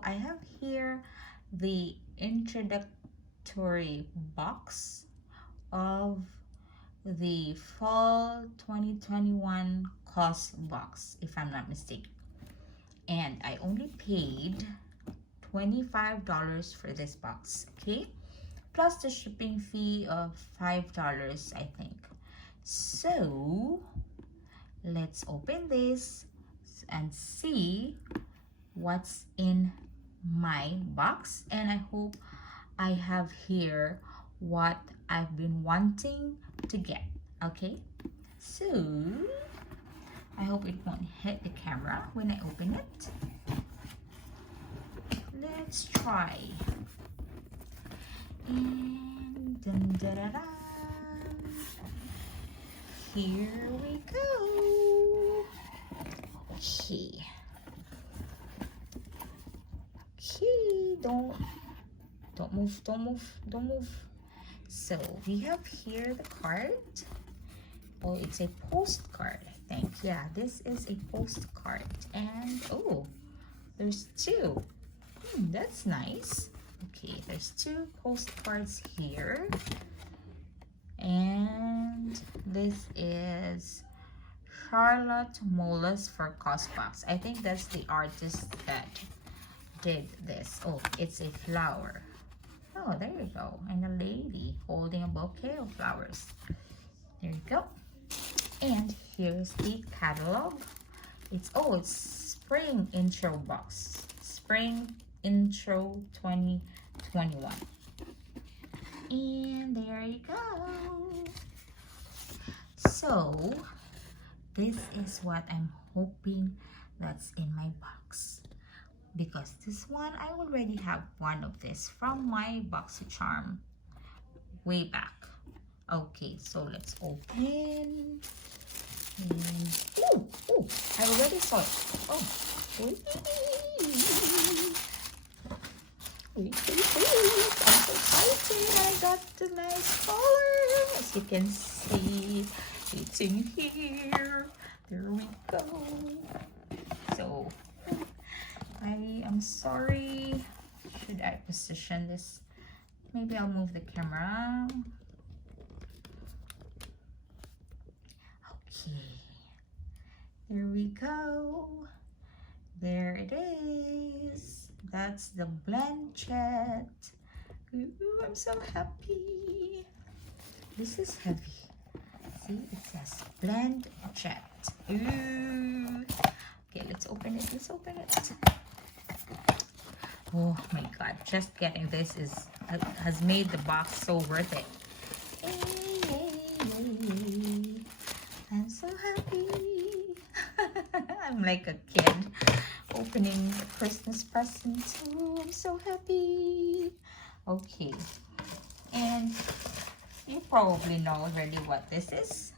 So I have here the introductory box of the fall 2021 Causebox, if I'm not mistaken. And I only paid $25 for this box, okay? Plus the shipping fee of $5, I think. So let's open this and see what's in my box, and I hope I have here what I've been wanting to get. Okay, so I hope it won't hit the camera when I open it. Let's try. And dun, da, da, da. Here we go. Okay. Okay, don't move. So we have here the card. Oh, it's a postcard, I think. Yeah, this is a postcard. And oh, there's two. That's nice. Okay, there's two postcards here. And this is Charlotte Molas for Causebox. I think that's the artist that did this. Oh, it's a flower. Oh, there you go. And a lady holding a bouquet of flowers. There you go. And here's the catalog. It's spring intro box. Spring intro 2021. And there you go. So this is what I'm hoping that's in my box, because this one, I already have one of this from my box of charm way back. Okay, so let's open. And oh, I already saw it. Oh, I'm so excited. I got the nice color. As you can see, it's in here. There we go. So I am sorry. Should I position this? Maybe I'll move the camera. Okay. There we go. There it is. That's the blanket. Ooh, I'm so happy. This is heavy. See, it says blanket. Ooh. Okay, let's open it. Oh my god, just getting this has made the box so worth it. Yay. I'm so happy. I'm like a kid opening a Christmas present. Oh, I'm so happy. Okay, and you probably know already what this is.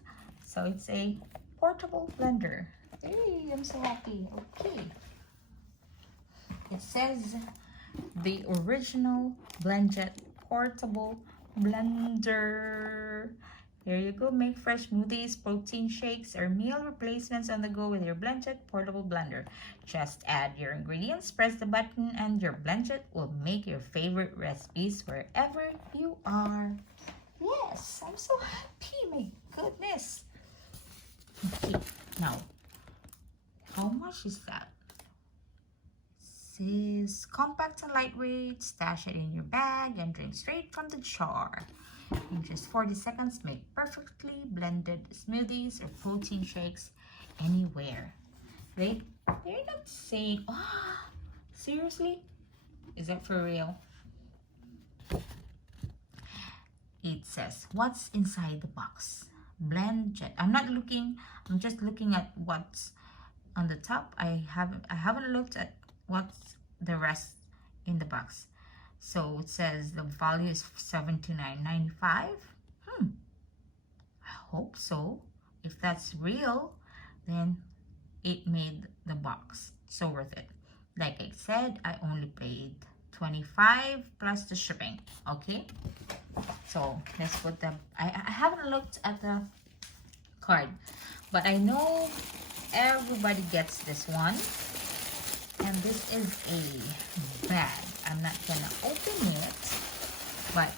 So it's a portable blender. Hey, I'm so happy. Okay. It says the original Blendjet portable blender. Here you go. Make fresh smoothies, protein shakes, or meal replacements on the go with your Blendjet portable blender. Just add your ingredients, press the button, and your Blendjet will make your favorite recipes wherever you are. Yes, I'm so happy. My goodness. Okay, now, how much is that? It says compact and lightweight. Stash it in your bag and drink straight from the jar. In just 40 seconds, make perfectly blended smoothies or protein shakes anywhere. They're not saying, ah, seriously? Is that for real? It says, what's inside the box? Blendjet. I'm just looking at what's on the top. I haven't looked at what's the rest in the box. So it says the value is $79.95. I hope so. If that's real, then it made the box so worth it. Like I said, I only paid $25 plus the shipping. Okay, so let's put them. I haven't looked at the card, but I know everybody gets this one. And this is a bag. I'm not gonna open it, but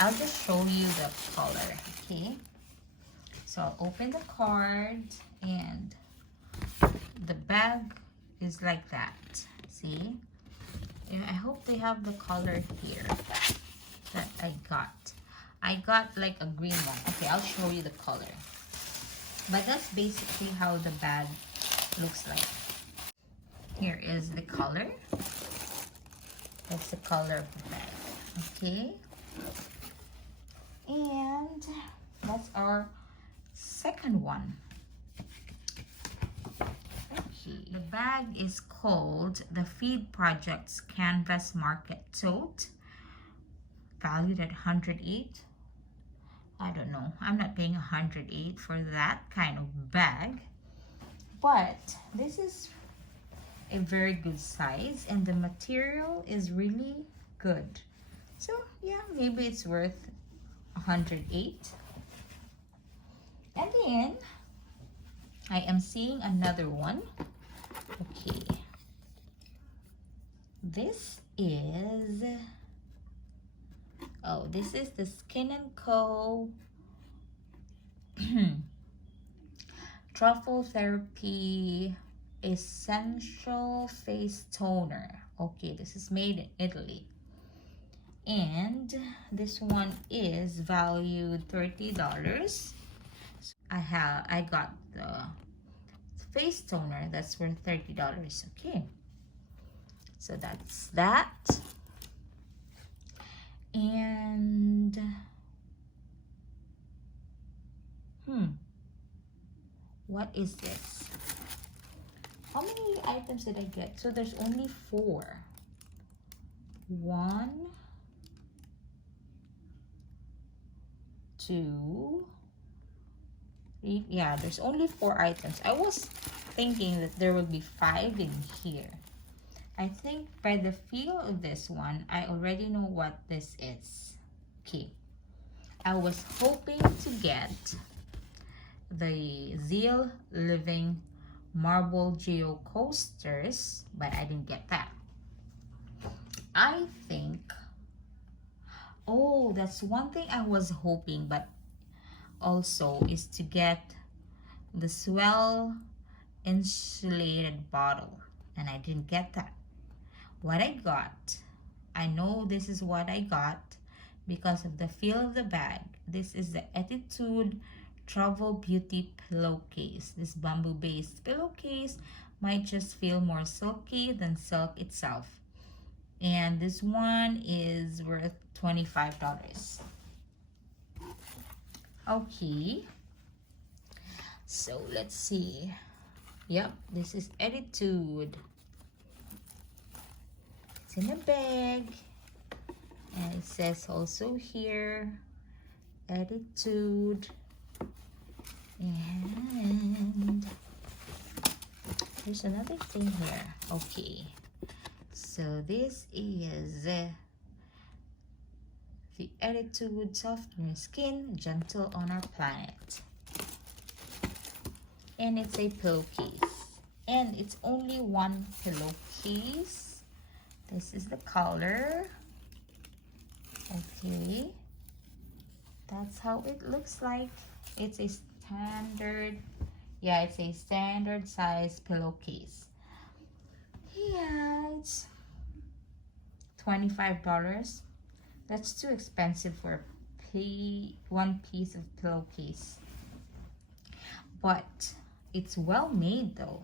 I'll just show you the color, okay? So I'll open the card, and the bag is like that. See? Yeah, I hope they have the color here that I got. I got like a green one. Okay, I'll show you the color. But that's basically how the bag looks like. Here is the color. That's the color of the bag. Okay. And that's our second one. Okay. The bag is called the Feed Project's Canvas Market Tote. Valued at 108. I don't know. I'm not paying 108 for that kind of bag. But this is a very good size, and the material is really good. So yeah, maybe it's worth 108. And then I am seeing another one. Okay. This is the Skin & Co. Truffle Therapy Essential Face Toner. Okay, this is made in Italy. And this one is valued $30. I got the face toner that's worth $30. Okay. So that's that. And what is this? How many items did I get? So there's only 4. 1, 2, 3. Yeah, there's only 4 items. I was thinking that there would be 5 in here. I think by the feel of this one, I already know what this is. Okay. I was hoping to get the Zeal Living Marble Geo Coasters, but I didn't get that. I think, oh, that's one thing I was hoping, but also is to get the Swell insulated bottle, and I didn't get that. What I got, I know this is what I got because of the feel of the bag. This is the Attitude Travel Beauty Pillowcase. This bamboo-based pillowcase might just feel more silky than silk itself. And this one is worth $25. Okay. So let's see. Yep, this is Attitude. It's in a bag. And it says also here, Attitude. And there's another thing here. Okay. So this is the Attitude Soft on Your Skin, Gentle on Our Planet. And it's a pillowcase. And it's only one pillowcase. This is the color. Okay. That's how it looks like. It's a standard, yeah, it's a standard size pillowcase. Yeah, it's $25. That's too expensive for one piece of pillowcase. But it's well made though.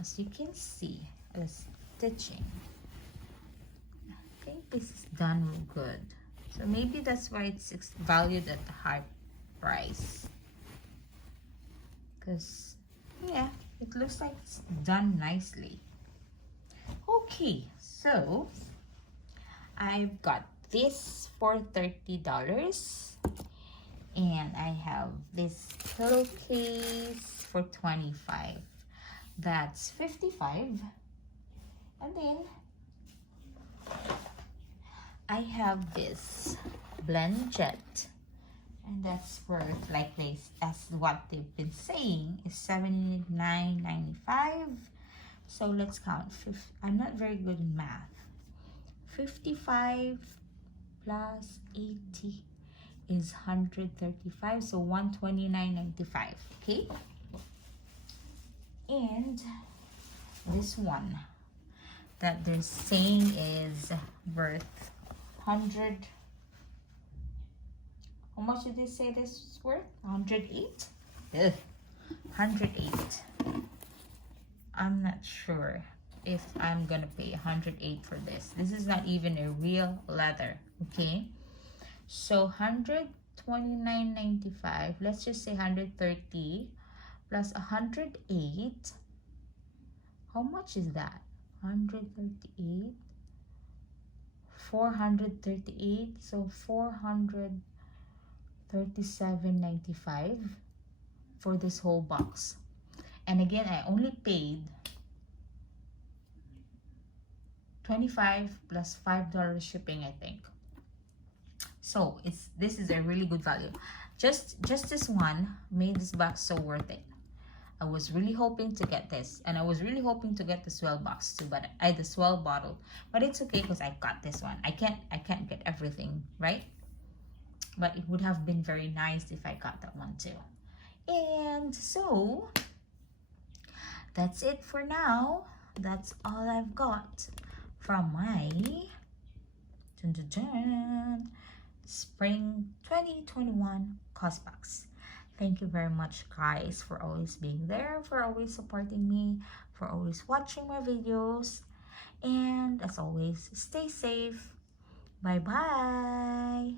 As you can see, the stitching. I think this is done real good. So maybe that's why it's valued at a high price. Because, yeah, it looks like it's done nicely. Okay, so I've got this for $30. And I have this pillowcase for $25. That's $55. And then I have this blend jet, and that's worth, like this, as what they've been saying, is $79.95. So let's count. I'm not very good in math. 55 plus 80 is 135, so 129.95. Okay, and this one that they're saying is worth 100. How much did they say this is worth? 108? Ugh, 108. I'm not sure if I'm gonna pay 108 for this. This is not even a real leather, okay? So 129.95, let's just say 130 plus 108. How much is that? 138, 438, so 437.95 for this whole box. And again, I only paid $25 plus $5 shipping, I think. So this is a really good value. Just this one made this box so worth it. I was really hoping to get this, and I was really hoping to get the swell box too, but the swell bottle. But it's okay because I got this one. I can't get everything, right? But it would have been very nice if I got that one too. And so that's it for now. That's all I've got from my Spring 2021 Causebox. Thank you very much, guys, for always being there, for always supporting me, for always watching my videos. And as always, stay safe. Bye-bye.